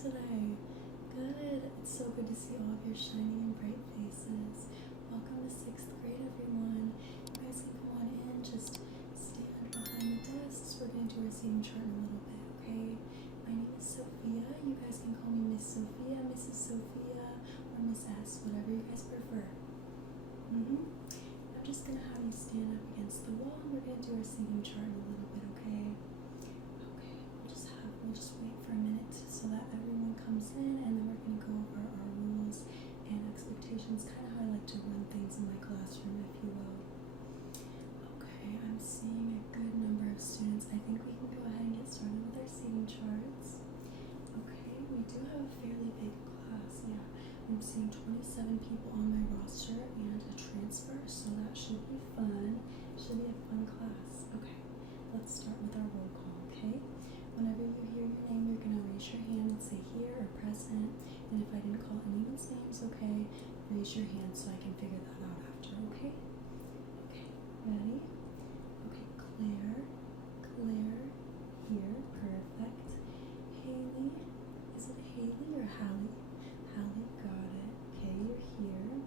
today? Good. It's so good to see all of your shining and bright faces. Welcome to 6th grade, everyone. You guys can come on in, just stand behind the desks. We're going to do our seating chart in a little bit, okay? My name is Sophia. You guys can call me Miss Sophia, Mrs. Sophia, or Miss S, whatever you guys prefer. I'm just going to have you stand up against the wall, and we're going to do our seating chart in a little bit, okay? We'll just wait for a minute so that everyone comes in, and then we're going to go over our rules and expectations, kind of how I like to run things in my classroom, if you will. Okay, I'm seeing a good number of students. I think we can go ahead and get started with our seating charts. Okay, we do have a fairly big class, yeah. I'm seeing 27 people on my roster and a transfer, so that should be fun. Should be a fun class. Okay, let's start with our roll call, okay? Whenever you hear your name, you're going to raise your hand and say here or present. And if I didn't call anyone's names, okay, raise your hand so I can figure that out after, okay? Okay, ready? Okay, Claire, here, perfect. Haley, is it Haley or Hallie? Hallie, got it. Okay, you're here.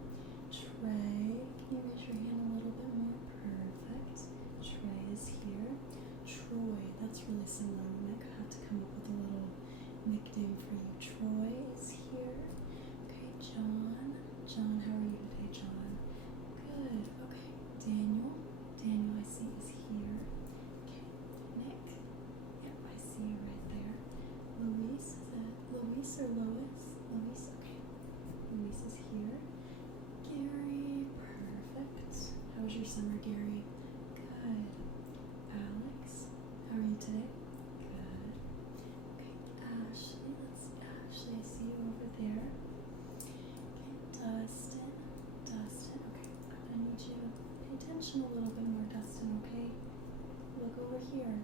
Trey, can you raise your hand a little bit more? Perfect. Trey is here. Troy, that's really similar. We might have to come up with a little nickname for you. Troy is here. Okay, John, how are you today, John? Good. Okay, Daniel, I see is here. Okay, Nick, yep, I see you right there. Luis, is it Luis or Lois? Luis, okay. Luis is here. Gary, perfect. How was your summer, Gary? Good. Alex, how are you today? Good. Okay, Ashley, let's see. Ashley, I see you over there. Okay, Dustin, okay. I'm gonna need you to pay attention a little bit more, Dustin, okay? Look over here.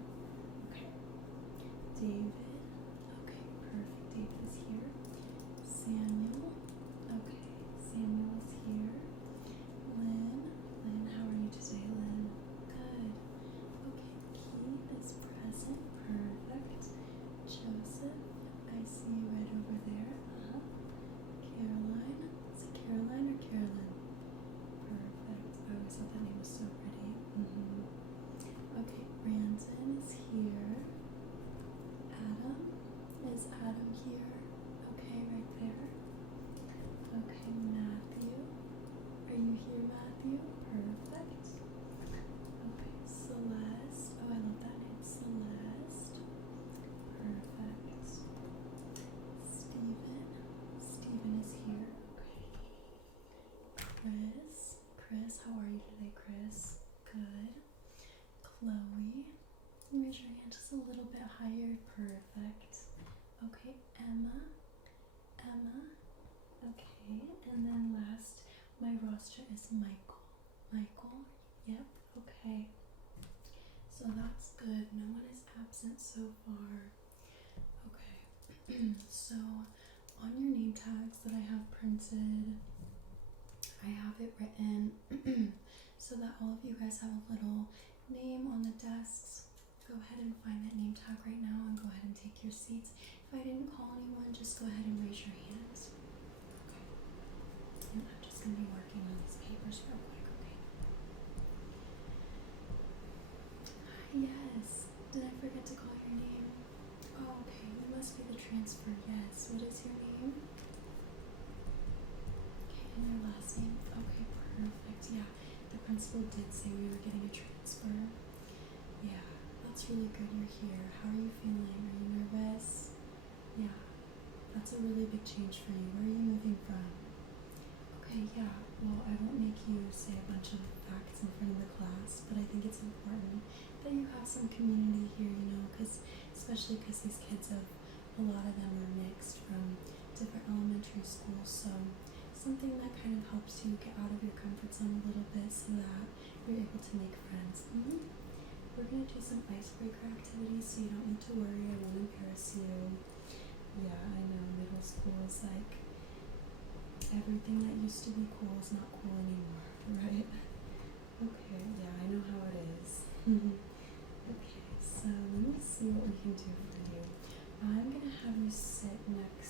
Okay. David, okay, perfect. David is here. Samuel, okay. Samuel is here. Lynn, how are you today, Lynn? Good. Okay, Keith is present. Perfect. Joseph, I see you right over there. Caroline, is it Caroline or Carolyn? Perfect. I always thought that name was so pretty. Okay, Brandon is here. Is Adam here? Okay, right there. Okay, Matthew. Are you here, Matthew? Perfect. Okay, Celeste. Oh, I love that name. Celeste. Perfect. Steven is here. Okay. Chris, how are you today, Chris? Good. Chloe. Raise your hand just a little bit higher. Perfect. Okay, Emma. Okay, and then last, my roster is Michael, yep, okay. So that's good. No one is absent so far. Okay, so on your name tags that I have printed, I have it written so that all of you guys have a little name on the desks. Go ahead and find that name tag right now and go ahead and take your seats. If I didn't call anyone, just go ahead and raise your hands. Okay. And I'm just going to be working on these papers real quick, okay? Yes. Did I forget to call your name? Oh, okay. You must be the transfer. Yes. What is your name? Okay, and your last name? Okay, perfect. Yeah, the principal did say we were getting a transfer. Yeah. That's really good you're here. How are you feeling? Are you nervous? Yeah, that's a really big change for you. Where are you moving from? Okay, yeah, well, I won't make you say a bunch of facts in front of the class, but I think it's important that you have some community here, you know, especially because these kids a lot of them are mixed from different elementary schools, so something that kind of helps you get out of your comfort zone a little bit so that you're able to make friends. We're going to do some icebreaker activities, so you don't need to worry. I won't embarrass you. Yeah, I know middle school is like everything that used to be cool is not cool anymore, right? Okay, yeah, I know how it is. Okay, so let me see what we can do for you. I'm going to have you sit next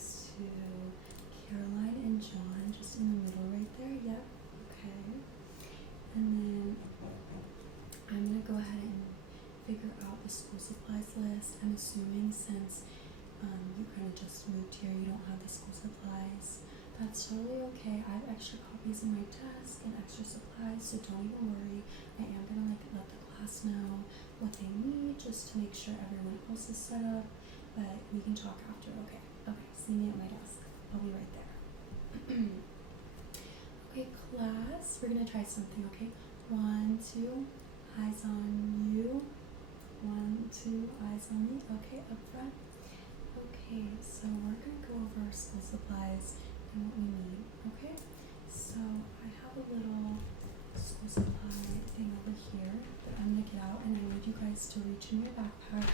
you kind of just moved here, you don't have the school supplies, that's totally okay. I have extra copies in my desk and extra supplies, so don't even worry. I am gonna like let the class know what they need just to make sure everyone else is set up, but we can talk after. Okay, see me at my desk. I'll be right there. Okay, class, we're gonna try something, okay? 1, 2, eyes on you. 1, 2, eyes on me. Okay, up front. Okay, so we're gonna go over our school supplies and what we need, okay? So I have a little school supply thing over here that I'm gonna get out, and I need you guys to reach in your backpack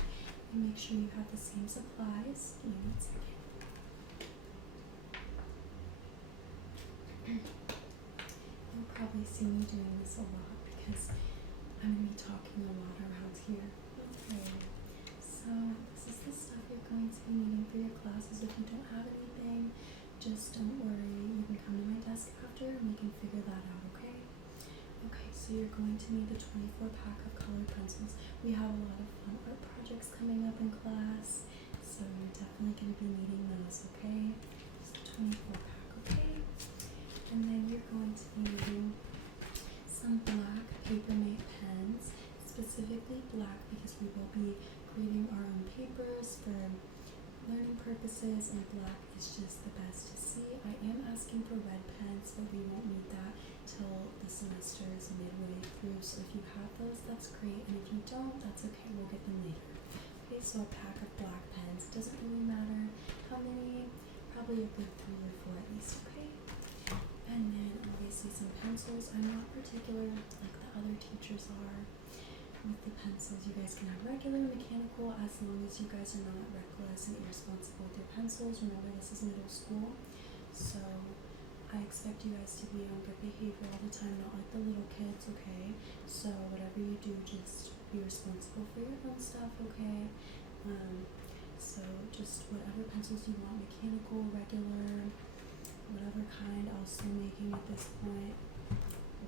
and make sure you have the same supplies. Give me 1 second. You'll probably see me doing this a lot because I'm gonna be talking a lot around here. Okay, so this is the stuff you're going to be needing for your classes. If you don't have anything, just don't worry. You can come to my desk after and we can figure that out, okay? Okay, so you're going to need the 24 pack of colored pencils. We have a lot of fun art projects coming up in class, so you're definitely going to be needing those, okay? Just the 24 pack, okay? And then you're going to be needing some black Papermate pens, specifically black because we will be creating our own papers for learning purposes, and black is just the best to see. I am asking for red pens, but we won't need that till the semester is midway through, so if you have those, that's great, and if you don't, that's okay, we'll get them later. Okay, so a pack of black pens, doesn't really matter how many, probably a good 3 or 4 at least, okay? And then obviously some pencils. I'm not particular like the other teachers are with the pencils. You guys can have regular, mechanical, as long as you guys are not reckless and irresponsible with your pencils. Remember, this is middle school, so I expect you guys to be on good behavior all the time, not like the little kids, okay? So whatever you do, just be responsible for your own stuff, okay? So just whatever pencils you want, mechanical, regular, whatever kind I'll still making at this point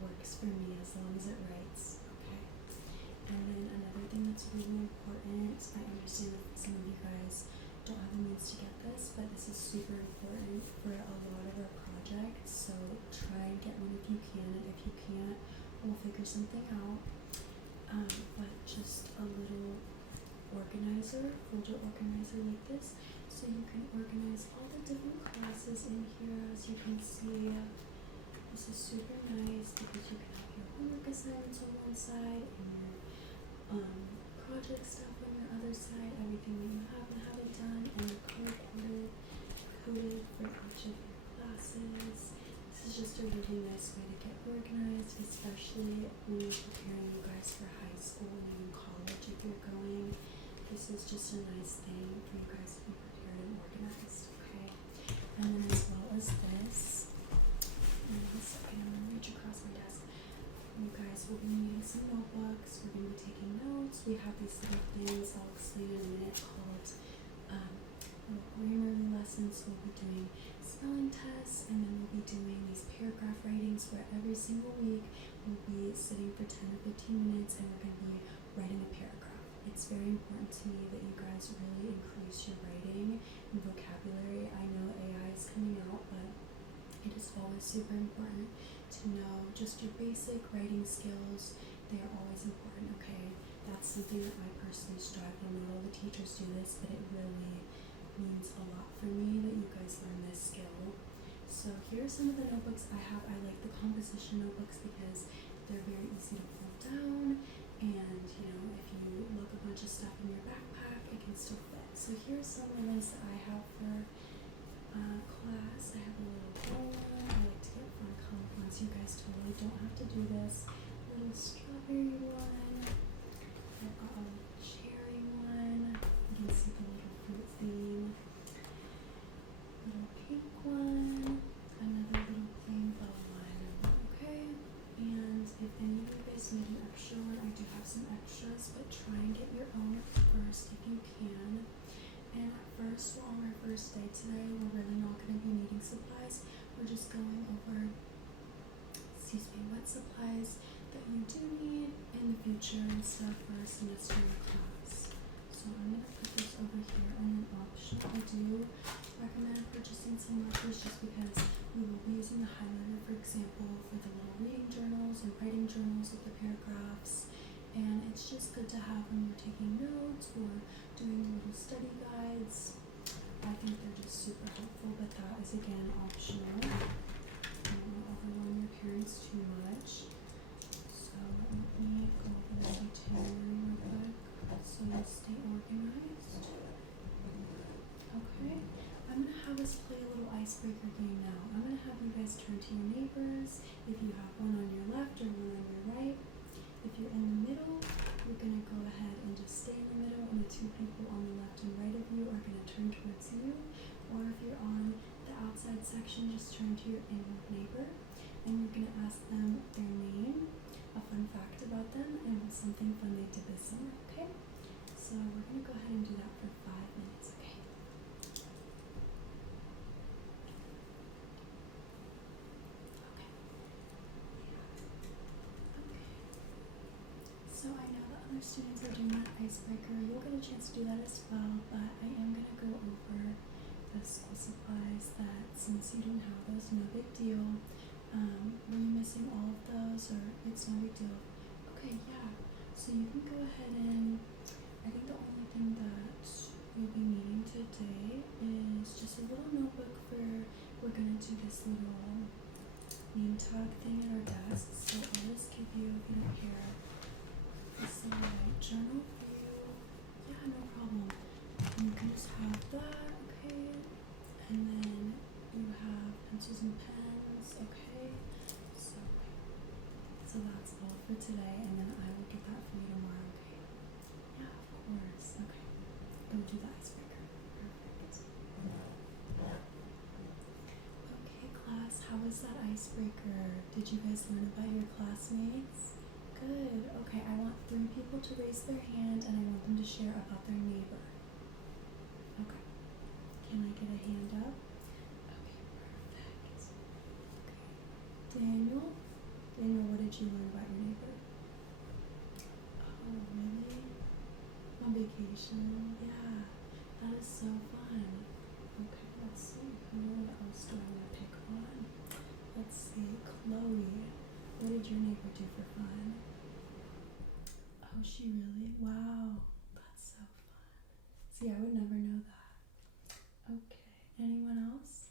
works for me as long as it writes, okay? And then another thing that's really important, I understand that some of you guys don't have the means to get this, but this is super important for a lot of our projects, so try and get one if you can, and if you can't, we'll figure something out. But just a little organizer, folder organizer like this, so you can organize all the different classes in here. As you can see, this is super nice because you can have your homework assignments on one side and your project stuff on your other side, everything that you have and haven't done, and you're coded for each of your classes. This is just a really nice way to get organized, especially when you're preparing you guys for high school and even college if you're going. This is just a nice thing for you guys to be prepared and organized, okay? And then as well as this, I'm gonna reach across my desk. You guys will be needing some notebooks. We're gonna be taking notes. We have these little things I'll explain in a minute called little Grammarly lessons. We'll be doing spelling tests, and then we'll be doing these paragraph writings where every single week we'll be sitting for 10 or 15 minutes and we're gonna be writing a paragraph. It's very important to me that you guys really increase your writing and vocabulary. I know AI is coming out, but it is always super important to know just your basic writing skills. They are always important, okay? That's something that I personally strive on. Not all the teachers do this, but it really means a lot for me that you guys learn this skill. So here are some of the notebooks I have. I like the composition notebooks because they're very easy to pull down, and you know, if you look a bunch of stuff in your backpack, it can still fit. So here's some of the ones that I have for class. I have a little gold one. I like to get fun colored ones. You guys totally don't have to do this. A little strawberry one. I've got a little cherry one. You can see the little fruit theme. Little pink one. Another little plain bow one. Okay? And if any of you guys need an extra one, I do have some extras, but try and get your own first if you can. And at first, well, on our first day today, we're really not going to be needing supplies. We're just going over, what supplies that you do need in the future and stuff for a semester in class. So I'm going to put this over here, and then optional, I do recommend purchasing some markers just because we will be using the highlighter, for example, for the little reading journals and writing journals with the paragraphs. And it's just good to have when you're taking notes or doing little study guides. I think they're just super helpful, but that is again optional. Don't want to overwhelm your parents too much. So let me go over this itinerary real quick so you stay organized. Okay, I'm going to have us play a little icebreaker game now. I'm going to have you guys turn to your neighbors, if you have one on your left or one on your right. If you're in the middle, you're going to go ahead and just stay in the middle, and the two people on the left and right of you are going to turn towards you. Or if you're on the outside section, just turn to your inward neighbor, and you're going to ask them their name, a fun fact about them, and something fun they did this summer, okay? So we're going to go ahead and do that for 5 minutes, okay? Okay. So I know that other students are doing that icebreaker. You'll get a chance to do that as well, but I am going to go over the school supplies that since you didn't have those, no big deal. Were you missing all of those, or it's no big deal? Okay, yeah. So you can go ahead and, I think the only thing that you'll be needing today is just a little notebook for, we're going to do this little name tag thing at our desks. So I'll just give you, if you don't care, this little white journal for you. Yeah, no problem. You can just have that, okay? And then you have pencils and pens, okay? So that's all for today, and then I will get that for you tomorrow, okay? Yeah, of course. Okay. Go do the icebreaker. Perfect. Okay, class, how was that icebreaker? Did you guys learn about your classmates? Good. Okay, I want 3 people to raise their hand, and I want them to share about their neighbor. Okay. Can I get a hand up? Okay, perfect. Okay. Daniel, what did you learn about your neighbor? Oh, really? On vacation? Yeah, that is so fun. Okay, let's see. Who else do I want to pick on? Let's see. Chloe, what did your neighbor do for fun? Oh, she really? Wow, that's so fun. See, I would never know that. Okay, anyone else?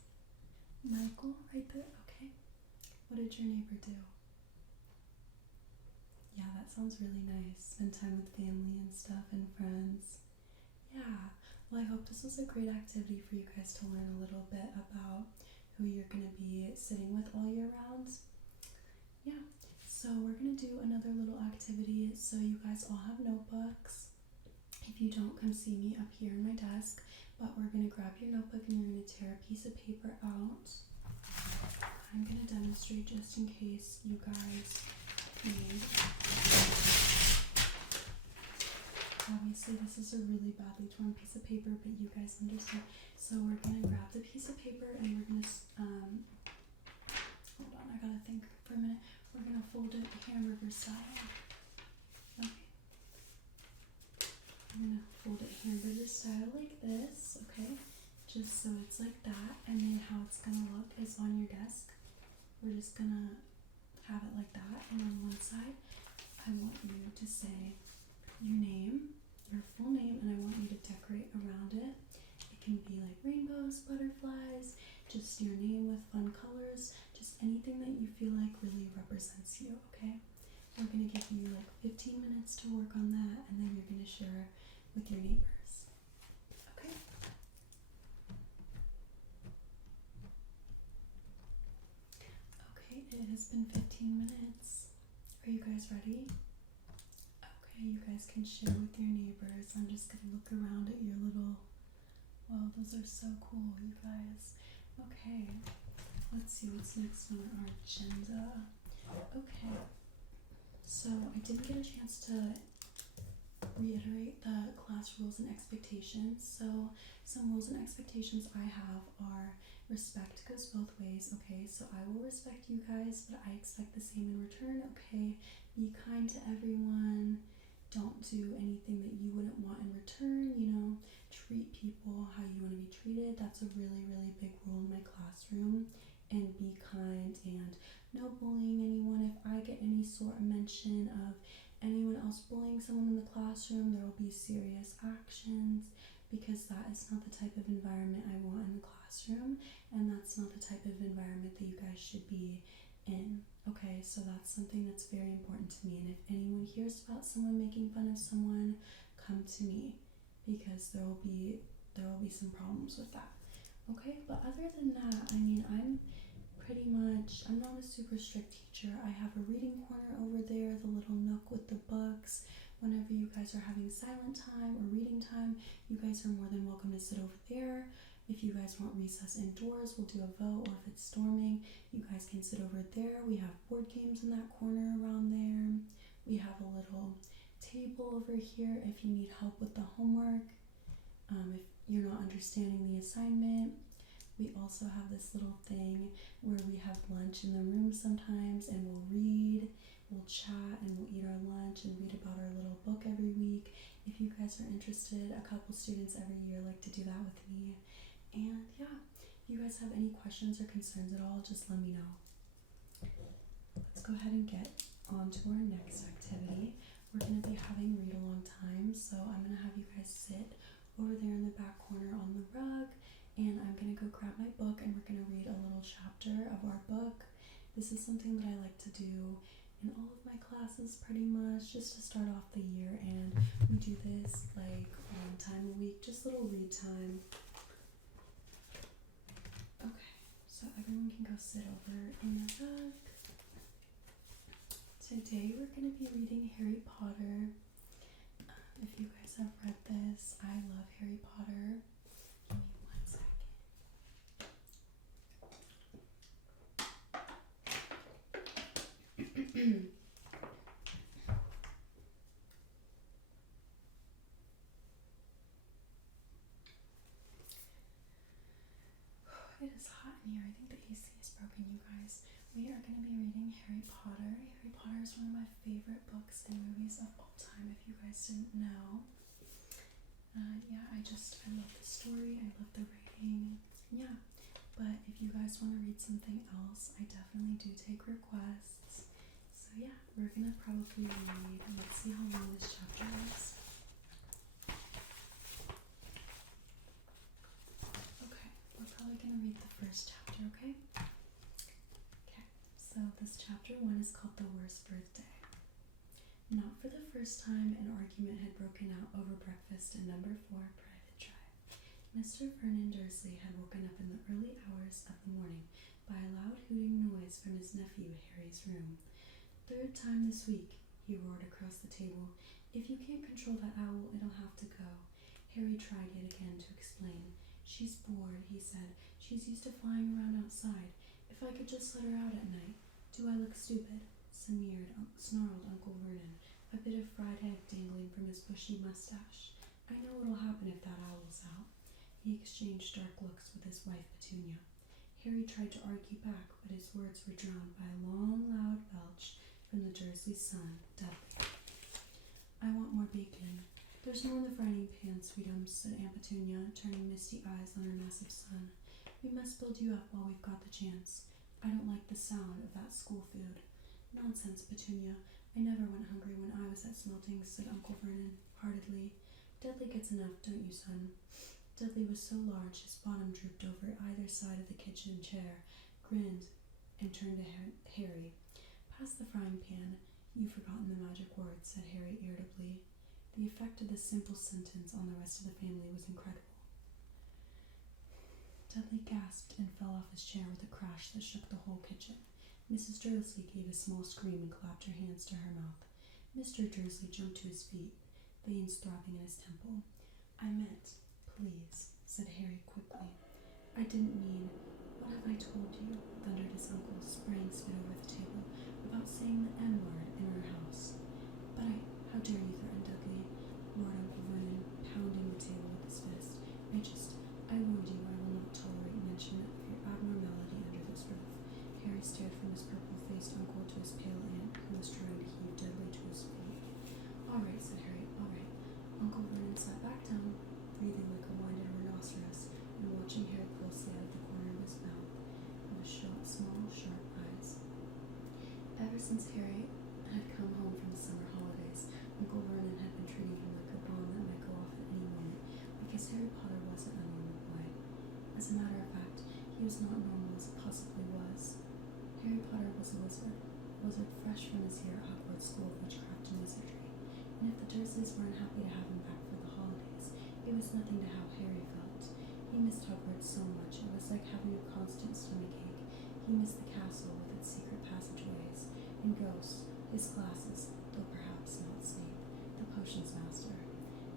Michael, right there? Okay. What did your neighbor do? Yeah, that sounds really nice. Spend time with family and stuff and friends. Yeah, well, I hope this was a great activity for you guys to learn a little bit about who you're going to be sitting with all year round. Yeah, so we're going to do another little activity. So you guys all have notebooks. If you don't, come see me up here in my desk. But we're going to grab your notebook and you're going to tear a piece of paper out. I'm going to demonstrate just in case you guys need. Obviously, this is a really badly torn piece of paper, but you guys understand. So we're going to grab the piece of paper and we're going to, hold on, I gotta think for a minute. We're going to fold it hamburger style. Okay. I'm going to fold it hamburger style like this, okay? Just so it's like that, and then how it's going to look is on your desk. We're just going to have it like that, and on one side, I want you to say your name, your full name, and I want you to decorate around it. It can be like rainbows, butterflies, just your name with fun colors, just anything that you feel like really represents you, okay? We're going to give you like 15 minutes to work on that, and then you're going to share with your neighbors, okay? Okay, it has been 15 minutes. Are you guys ready? Okay, you guys can share with your neighbors. I'm just going to look around at your little, wow, those are so cool, you guys. Okay, let's see what's next on our agenda. Okay, so I didn't get a chance to reiterate the class rules and expectations. So some rules and expectations I have are respect goes both ways, okay? So I will respect you guys, but I expect the same in return, okay? Be kind to everyone. Don't do anything that you wouldn't want in return, you know, treat people how you want to be treated. That's a really, really big rule in my classroom. And be kind and no bullying anyone. If I get any sort of mention of anyone else bullying someone in the classroom, there will be serious actions, because that is not the type of environment I want in the classroom, and that's not the type of environment that you guys should be in. Okay, so that's something that's very important to me, and if anyone hears about someone making fun of someone, come to me, because there will be some problems with that. Okay, but other than that, I mean, I'm not a super strict teacher. I have a reading corner over there, the little nook with the books. Whenever you guys are having silent time or reading time, you guys are more than welcome to sit over there. If you guys want recess indoors, we'll do a vote, or if it's storming, you guys can sit over there. We have board games in that corner around there. We have a little table over here if you need help with the homework, if you're not understanding the assignment. We also have this little thing where we have lunch in the room sometimes, and we'll read, we'll chat, and we'll eat our lunch and read about our little book every week. If you guys are interested, a couple students every year like to do that with me. And yeah, if you guys have any questions or concerns at all, just let me know. Let's go ahead and get on to our next activity. We're going to be having read along time, so I'm going to have you guys sit over there in the back corner on the rug, and I'm going to go grab my book, and we're going to read a little chapter of our book. This is something that I like to do in all of my classes pretty much, just to start off the year, and we do this like 1 time a week, just little read time. Okay, so everyone can go sit over in the rug. Today we're going to be reading Harry Potter. If you guys have read this, I love Harry Potter. Give me 1 second. It is hot in here. I think the AC is broken, you guys. We are going to be reading Harry Potter. Harry Potter is one of my favorite books and movies of all time, if you guys didn't know. Yeah, I love the story. I love the writing. Yeah, but if you guys want to read something else, I definitely do take requests. So yeah, we're going to probably read, and let's see how long this chapter is. Okay, we're probably going to read the first chapter, okay? Okay, so this chapter 1 is called The Worst Birthday. Not for the first time, an argument had broken out over breakfast in number 4 Private Drive. Mr. Vernon Dursley had woken up in the early hours of the morning by a loud hooting noise from his nephew Harry's room. "3rd time this week," he roared across the table. "If you can't control that owl, it'll have to go." Harry tried yet again to explain. "She's bored," he said. "She's used to flying around outside. If I could just let her out at night. Do I look stupid?" snarled Uncle Vernon, a bit of fried egg dangling from his bushy mustache. "I know what'll happen if that owl's out." He exchanged dark looks with his wife Petunia. Harry tried to argue back, but his words were drowned by a long, loud belch from the Dursley's son, Dudley. "I want more bacon." "There's more in the frying pan, sweetums," said Aunt Petunia, turning misty eyes on her massive son. "We must build you up while we've got the chance. I don't like the sound of that school food." "Nonsense, Petunia. I never went hungry when I was at Smeltings," said Uncle Vernon, heartedly. "Dudley gets enough, don't you, son?" Dudley was so large his bottom drooped over either side of the kitchen chair, grinned, and turned to Harry. "Pass the frying pan. You've forgotten the magic word," said Harry irritably. The effect of this simple sentence on the rest of the family was incredible. Dudley gasped and fell off his chair with a crash that shook the whole kitchen. Mrs. Dursley gave a small scream and clapped her hands to her mouth. Mr. Dursley jumped to his feet, veins throbbing in his temple. "I meant, please," said Harry quickly. "I didn't mean, what have I told you?" thundered his uncle, spraying spit over the table, "about saying the N-word in our house?" "But how dare you threaten Dudley?" roared Uncle Vernon, pounding the table with his fist. I warned you I will not tolerate mention of your abnormality under this roof." Harry stared from his purple-faced uncle to his pale aunt, who was trying to heave Dudley to his feet. "All right," said since Harry had come home from the summer holidays, Uncle Vernon had been treating him like a bomb that might go off at any moment, because Harry Potter wasn't a normal boy. As a matter of fact, he was not normal as he possibly was. Harry Potter was a wizard fresh from his year at Hogwarts School of Witchcraft and Wizardry, and if the Dursleys weren't happy to have him back for the holidays, it was nothing to how Harry felt. He missed Hogwarts so much, it was like having a constant stomachache. He missed the castle with its secret passageways, and ghosts, his classes, though perhaps not Snape, the potions master,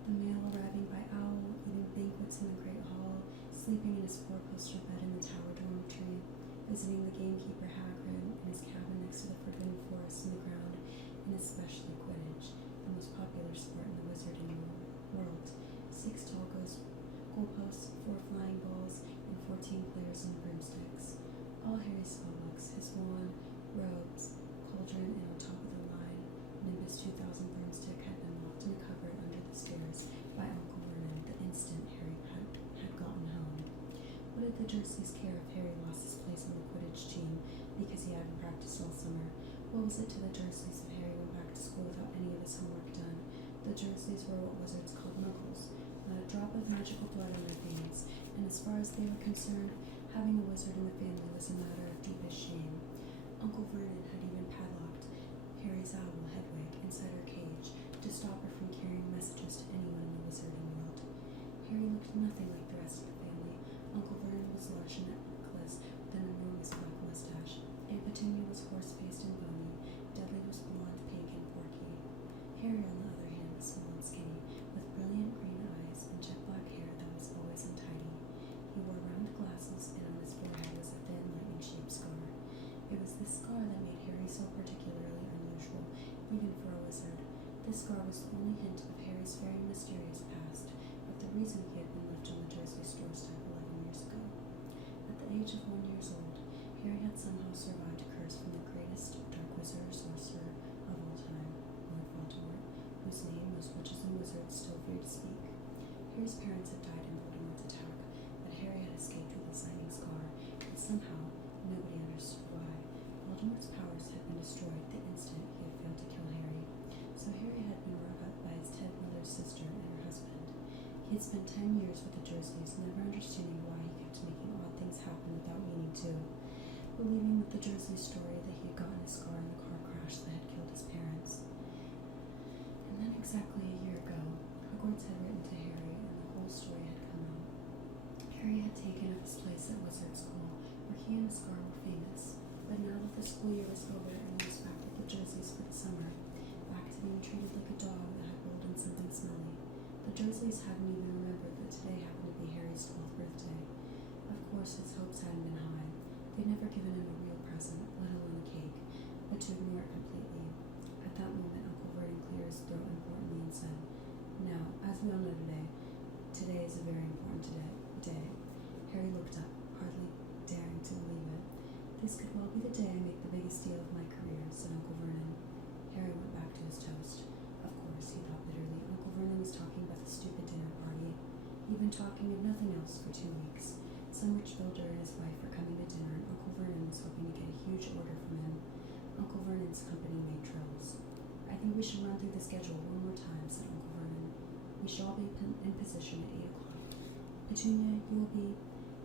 the mail arriving by owl, eating banquets in the Great Hall, sleeping in his four-poster bed in the Tower dormitory, visiting the gamekeeper Hagrid in his cabin next to the Forbidden Forest in the ground, and especially Quidditch, the most popular sport in the wizarding world. 6 tall goalposts, 4 flying balls, and 14 players on broomsticks. All Harry's spellbooks, his wand, robes, cauldron, and on top of the line, Nimbus 2000 broomstick had been locked in a cupboard under the stairs by Uncle Vernon the instant Harry had gotten home. What did the Dursleys care if Harry lost his place on the Quidditch team because he hadn't practiced all summer? What was it to the Dursleys if Harry went back to school without any of his homework done? The Dursleys were what wizards called muggles, not a drop of magical blood in their veins, and as far as they were concerned, having a wizard in the family was a matter of deepest shame. Uncle Vernon had even padlocked Harry's owl, Hedwig, inside her cage to stop her from carrying messages to anyone in the wizarding world. Harry looked nothing like the rest of the family. Uncle Vernon was large and necklace with an enormous black mustache. Aunt Petunia was horse-faced and bony. Dudley was blonde, pink, and porky. Harry, on the other hand, was small and skinny, with brilliant green eyes and jet black hair that was always untidy. He wore round glasses, and on his forehead was a thin, lightning-shaped scar. It was this scar that made Harry so particularly unusual, even for a wizard. This scar was the only hint of Harry's very mysterious past, of the reason he had been left on the Dursley's doorstep 11 years ago. At the age of 1 year old, Harry had somehow survived a curse from the greatest dark wizard or sorcerer of all time, Lord Voldemort, whose name most witches and wizards still fear to speak. Harry's parents had died in Voldemort's attack, but Harry had escaped with his lightning scar, and somehow, nobody understood why, Voldemort's powers had been destroyed the instant he had failed to kill Harry. So Harry had been brought up by his dead mother's sister and her husband. He had spent 10 years with the Dursleys, never understanding why he kept making odd things happen without meaning to, believing with the Dursley story that he had gotten his scar in the car crash that had killed his parents. And then exactly a year ago, Hogwarts had written to Harry, and the whole story had come out. Harry had taken up his place at Wizard School, where he and his scar were famous. But now that the school year was over and he was back with the Dursleys for the summer, back to being treated like a dog that had rolled in something smelly, the Dursleys hadn't even remembered that today happened to be Harry's 12th birthday. Of course, his hopes hadn't been high. They'd never given him a real present, let alone a cake, but to ignore it completely. At that moment, Uncle Vernon cleared his throat importantly and said, "Now, as we all know today is a very important day." Harry looked up, hardly daring to believe it. "This could well be the day I make the biggest deal of my career," said Uncle Vernon. Harry went back to his toast. Of course, he thought bitterly, Uncle Vernon was talking about the stupid dinner party. He'd been talking of nothing else for 2 weeks. Some rich builder and his wife were coming to dinner, and Uncle Vernon was hoping to get a huge order from him. Uncle Vernon's company made trills. "I think we should run through the schedule one more time," said Uncle Vernon. "We shall all be in position at 8 o'clock. Petunia, you will be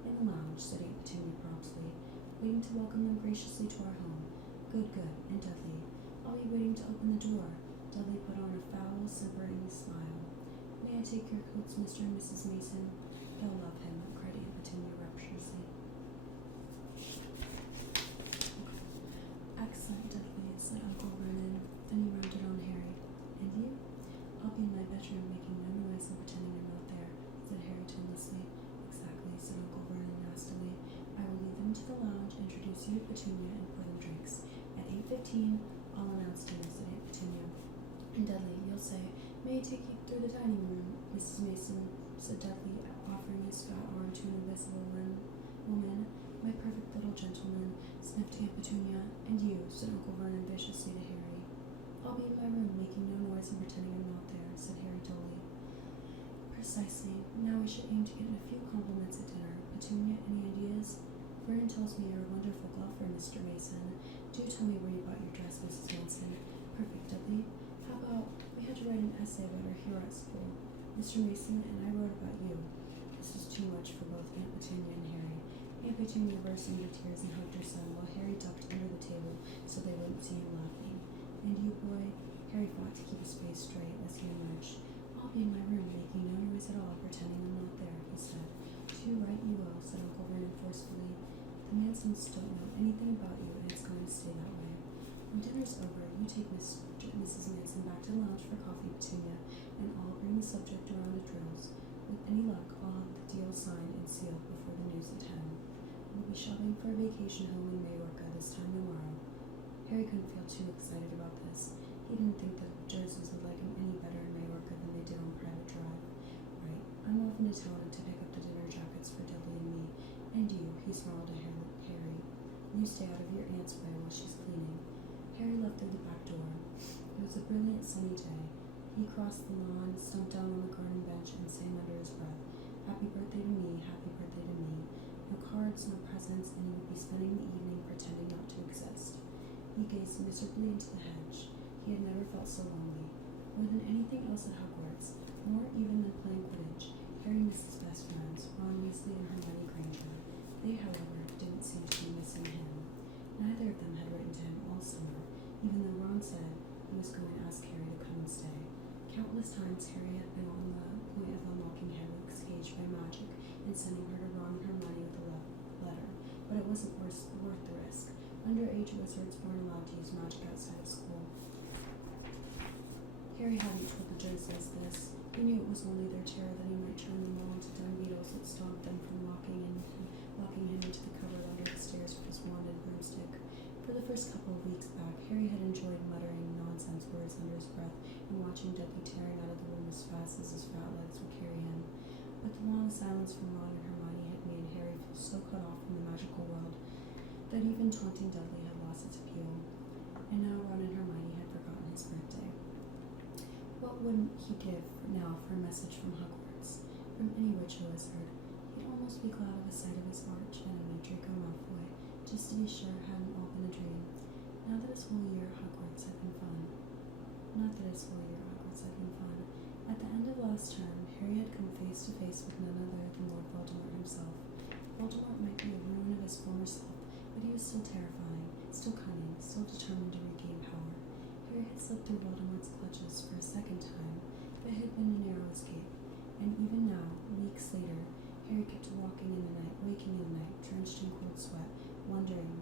in the lounge," said Aunt Petunia promptly, "waiting to welcome them graciously to our home." Good. And Dudley? "I'll be waiting to open the door." Dudley put on a foul, simpering smile. "May I take your coats, Mr. and Mrs. Mason?" "They'll love him," cried Aunt Petunia rapturously. "Excellent, Dudley," said Uncle Vernon. Then he rounded on Harry. "And you?" "I'll be in my bedroom, making no noise and pretending I'm not there," said Harry tonelessly. "Exactly," said Uncle Vernon nastily. "I will lead them to the lounge, introduce you to Petunia, and pour them drinks. At 8:15, I'll announce dinner," said Aunt Petunia. "And Dudley, you'll say, 'May I take you through the dining room, Mrs. Mason?'" said Dudley, offering his fat arm to an invisible woman. "My perfect little gentleman," sniffed Aunt Petunia. "And you," said Uncle Vernon viciously to Harry. "I'll be in my room, making no noise and pretending I'm not there," said Harry dully. "Precisely. Now we should aim to get a few compliments at dinner. Petunia, any ideas?" "Vernon tells me you're a wonderful golfer, Mr. Mason. Do tell me where you bought your dress, Mrs. Manson. Perfect, Dudley. How about we had to write an essay about our hero at school. Mr. Mason and I wrote about you. This was too much for both Aunt Petunia and Harry. Aunt Petunia burst into tears and hugged her son, while Harry ducked under the table so they wouldn't see him laughing. And you, boy? Harry fought to keep his face straight as he emerged. I'll be in my room, making no noise at all, pretending I'm not there, he said. Too right you will, said Uncle Vernon forcefully. The Mansons don't know anything about you, and it's going to stay that way. When dinner's over, you take Mrs. Manson back to the lounge for coffee, Petunia, and I'll bring the subject around to drills. With any luck, I'll have the deal signed and sealed before the news at 10. We'll be shopping for a vacation home in Majorca this time tomorrow. Harry couldn't feel too excited about this. He didn't think the Dursleys would like him any better in Majorca than they did on Private Drive. Right, I'm off into town to pick up the dinner jackets for Dudley and me. And you, he snarled at Harry. You stay out of your aunt's way while she's cleaning. Harry left through the back door. It was a brilliant sunny day. He crossed the lawn, slumped down on the garden bench, and sang under his breath, Happy birthday to me, happy birthday to me. No cards, no presents, and he would be spending the evening pretending not to exist. He gazed miserably into the hedge. He had never felt so lonely. More than anything else at Hogwarts, more even than playing Quidditch, Harry missed his best friends, Ron Weasley and Hermione Granger. They, however, didn't seem to be missing him. Neither of them had written to him all summer, even though Ron said he was going to ask Harry to come and stay. Countless times Harry had been on the point of unlocking Hedwig's cage by magic and sending her to Ron and Hermione with a letter, but it wasn't worth the risk. Underage wizards weren't allowed to use magic outside of school. Harry hadn't told the Dursleys this. He knew it was only their terror that he might turn them all into dung beetles that stopped them from locking him into the cupboard under the stairs with his wand and broomstick. For the first couple of weeks back, Harry had enjoyed muttering nonsense words under his breath and watching Dudley tearing out of the room as fast as his fat legs would carry him. But the long silence from Ron and Hermione had made Harry feel so cut off from the magical world that even taunting Dudley had lost its appeal. And now Ron and Hermione had forgotten his birthday. What wouldn't he give now for a message from Hogwarts? From any witch or wizard? He'd almost be glad of a sight of his arch enemy, Draco Malfoy, just to be sure it hadn't all been a dream. Not that his whole year at Hogwarts had been fun. At the end of last term, Harry had come face to face with none other than Lord Voldemort himself. Voldemort might be a ruin of his former self, but he was still terrifying, still cunning, still determined to regain power. Harry had slipped through Voldemort's clutches for a second time, but it had been a narrow escape. And even now, weeks later, Harry kept waking in the night, drenched in cold sweat, wondering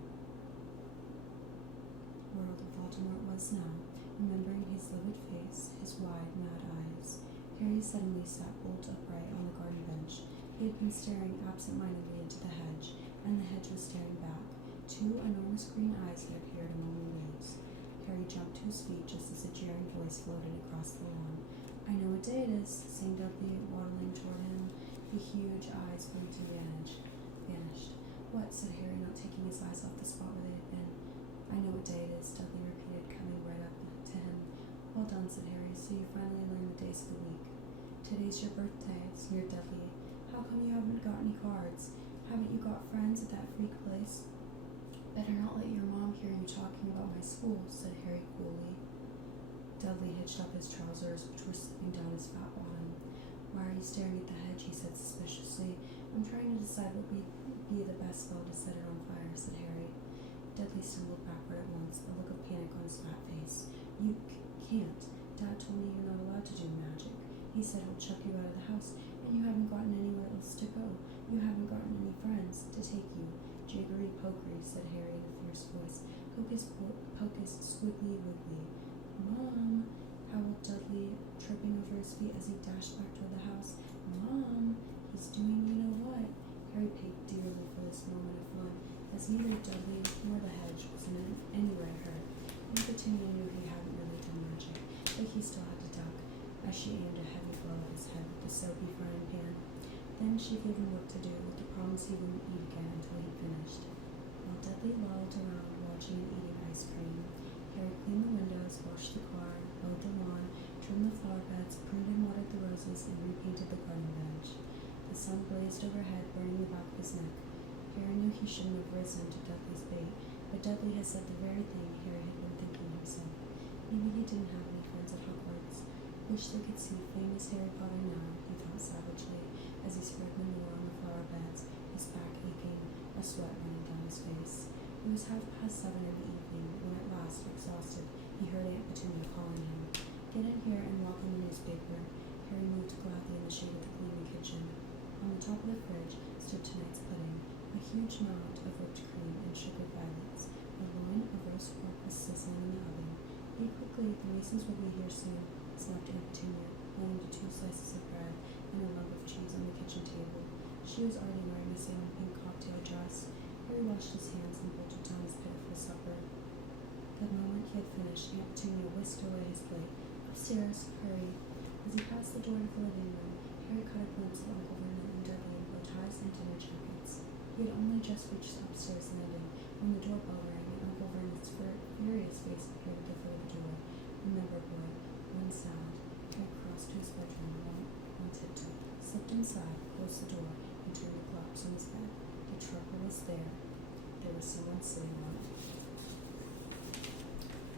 where old Voldemort was now, remembering his livid face, his wide, mad eyes. Harry suddenly sat bolt upright on the garden bench. He had been staring absent-mindedly into the hedge, and the hedge was staring back. Two enormous green eyes had appeared among the leaves. Harry jumped to his feet just as a jeering voice floated across the lawn. I know what day it is, sang Dudley, waddling toward him. The huge eyes blinked and vanished. What? Said Harry, not taking his eyes off the spot where they had been. I know what day it is, Dudley repeated, coming right up to him. Well done, said Harry, so you finally learned the days of the week. Today's your birthday, sneered Dudley. How come you haven't got any cards? Haven't you got friends at that freak place? Better not let your mom hear you talking about my school, said Harry coolly. Dudley hitched up his trousers, which were slipping down his fat bottom. Why are you staring at the hedge? He said suspiciously. I'm trying to decide what would be the best spell to set it on fire, said Harry. Dudley stumbled backward at once, a look of panic on his fat face. You can't. Dad told me you're not allowed to do magic. He said he'll chuck you out of the house, and you haven't gotten anywhere else to go. You haven't gotten any friends to take you. Jiggery pokery, said Harry in a fierce voice. Hocus pocus, squiggly wiggly. Mom, howled Dudley, tripping over his feet as he dashed back toward the house. Mom, he's doing you-know-what. Harry paid dearly for this moment of fun, as neither Dudley nor the hedge was in any way hurt. Aunt Petunia knew he hadn't really done magic, but he still had to duck, as she aimed a heavy blow at his head with the soapy frying pan. Then she gave him work to do, with the promise he wouldn't eat again until he finished. While Dudley lolled around watching and eating ice cream, Harry cleaned the windows, washed the car, mowed the lawn, trimmed the flower beds, pruned and watered the roses, and repainted the garden bench. The sun blazed overhead, burning the back of his neck. Harry knew he shouldn't have risen to Dudley's bait, But Dudley had said the very thing Harry had been thinking himself. Maybe he didn't have any friends at Hogwarts. Wish they could see famous Harry Potter now, he thought savagely, as he spread manure on the flower beds, his back aching, a sweat running down his face. It was 7:30 in the evening when at last, exhausted, he heard Aunt Petunia calling him. Get in here and welcome the newspaper. Harry moved gladly in the shade of the gleaming kitchen. On the top of the fridge stood tonight's pudding, a huge mound of whipped cream and sugared violets. A loin of roast pork was sizzling in the oven. Eat quickly, the Masons will be here soon, snapped Aunt Petunia, laying 2 slices of bread and a lump of cheese on the kitchen table. She was already wearing a salmon pink cocktail dress. Harry washed his hands and bolted down his pitiful supper. The moment he had finished, Aunt Petunia whisked away his plate. Upstairs, hurry. As he passed the door to the living room, Harry caught a glimpse of Uncle Vernon and Dudley in bow ties and dinner jackets. He had only just reached the upstairs landing when the doorbell rang and Uncle Vernon's furious face appeared at the foot of the door. Remember, boy, one sound. Harry crossed to his bedroom on tiptoe, slipped inside, closed the door, and turned the collapse on his bed. The truckle was there. There was someone sitting on it.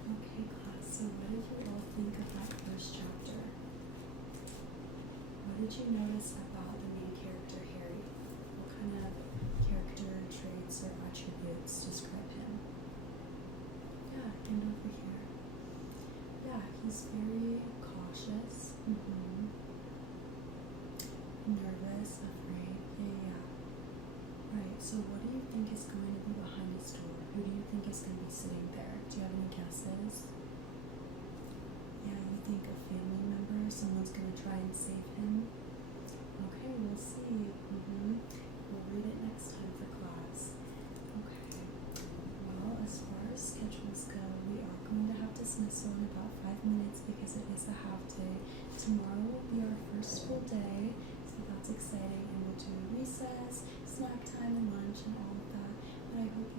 Okay, class, so what did you all think of that first chapter? What did you notice about the main character, Harry? What kind of character traits or attributes describe him? Yeah, and over here. Yeah, he's very cautious, nervous, afraid. Yeah. Right, so what do you think is going to be behind his door? Who do you think is going to be sitting there? Do you have any guesses? Yeah, you think a family member? Someone's going to try and save him? Okay, we'll see. We'll read it next time for class. Okay. Well, as far as schedules go, we are going to have dismissal in about 5 minutes because it is a half day. Tomorrow will be our first full day, so that's exciting. And we'll do recess, snack time, and lunch, and all of that. But I hope